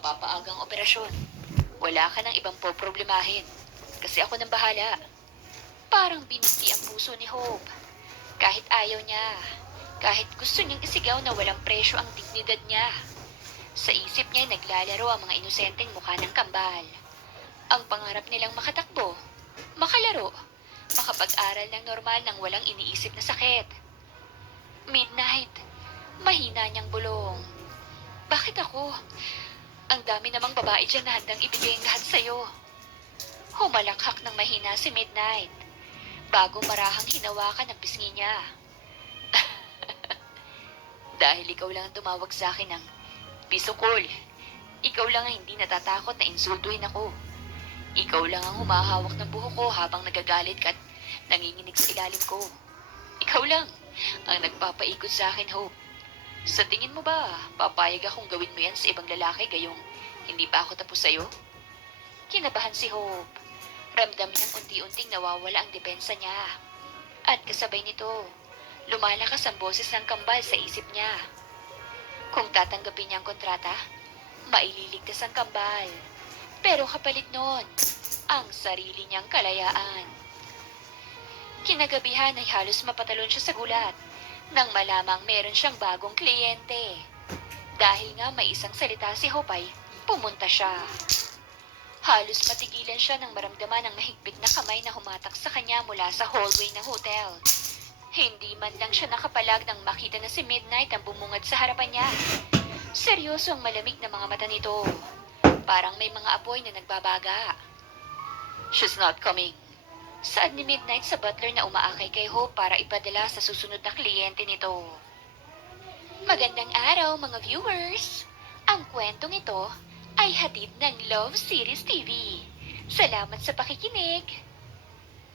mapapaagang operasyon. Wala ka ng ibang poproblemahin. Kasi ako nang bahala. Parang biniti ang puso ni Hope. Kahit ayaw niya. Kahit gusto niyang isigaw na walang presyo ang dignidad niya. Sa isip niya ay naglalaro ang mga inosenteng mukha ng kambal. Ang pangarap nilang makatakbo, makalaro, makapag-aral ng normal nang walang iniisip na sakit. Midnight, mahina niyang bulong. Bakit ako? Ang dami namang babae dyan na handang ibigay ang lahat sa'yo. Humalakhak ng mahina si Midnight. Bago marahang hinawakan ang pisngi niya. Dahil ikaw lang ang tumawag sa akin ng pisukol. Ikaw lang ang hindi natatakot na insultuhin ako. Ikaw lang ang humahawak ng buhok ko habang nagagalit ka at nanginginig sa ilalim ko. Ikaw lang ang nagpapaikot sa akin, Hope. Sa tingin mo ba, papayag akong gawin mo yan sa ibang lalaki gayong hindi pa ako tapos sa'yo? Kinabahan si Hope. Ramdam niyang unti-unting nawawala ang depensa niya. At kasabay nito, lumalakas ang boses ng kambal sa isip niya. Kung tatanggapin niya ang kontrata, maililigtas ang kambal. Pero kapalit nun, ang sarili niyang kalayaan. Kinagabihan ay halos mapatalon siya sa gulat nang malamang meron siyang bagong kliyente. Dahil nga may isang salita si Hopay, pumunta siya. Halos matigilan siya nang maramdaman ang mahigpit na kamay na humatak sa kanya mula sa hallway ng hotel. Hindi man lang siya nakapalag nang makita na si Midnight ang bumungad sa harapan niya. Seryoso ang malamig na mga mata nito. Parang may mga apoy na nagbabaga. She's not coming. Saad ni Midnight sa butler na umaakay kay Hope para ipadala sa susunod na kliyente nito. Magandang araw mga viewers! Ang kwentong ito ay hatid ng Love Series TV. Salamat sa pakikinig.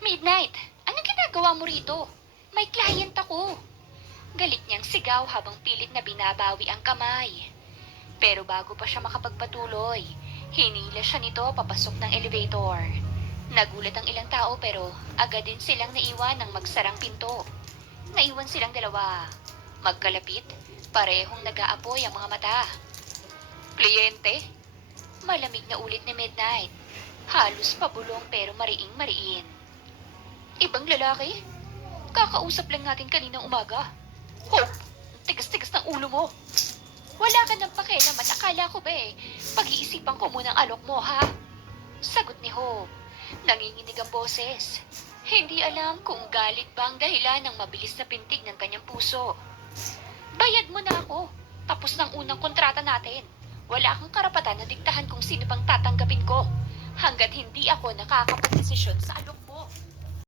Midnight, anong ginagawa mo rito? May client ako. Galit niyang sigaw habang pilit na binabawi ang kamay. Pero bago pa siya makapagpatuloy, hinila siya nito papasok ng elevator. Nagulat ang ilang tao pero agad din silang naiwan ng magsarang pinto. Naiwan silang dalawa. Magkalapit, parehong nag-aapoy ang mga mata. Kliyente? Malamig na ulit ni Midnight. Halos pabulong pero mariing-mariin. Ibang lalaki? Kakausap lang natin kaninang umaga. Hope, tigas-tigas ng ulo mo. Wala ka ng pakialam at akala ko ba pag-iisipan ko munang alok mo, ha? Sagot ni Hope. Nanginginig ang boses. Hindi alam kung galit ba ang dahilan ng mabilis na pintig ng kanyang puso. Bayad mo na ako. Tapos ng unang kontrata natin. Wala kang karapatan na diktahan kung sino pang tatanggapin ko. Hanggat hindi ako nakakapagdesisyon sa alok mo.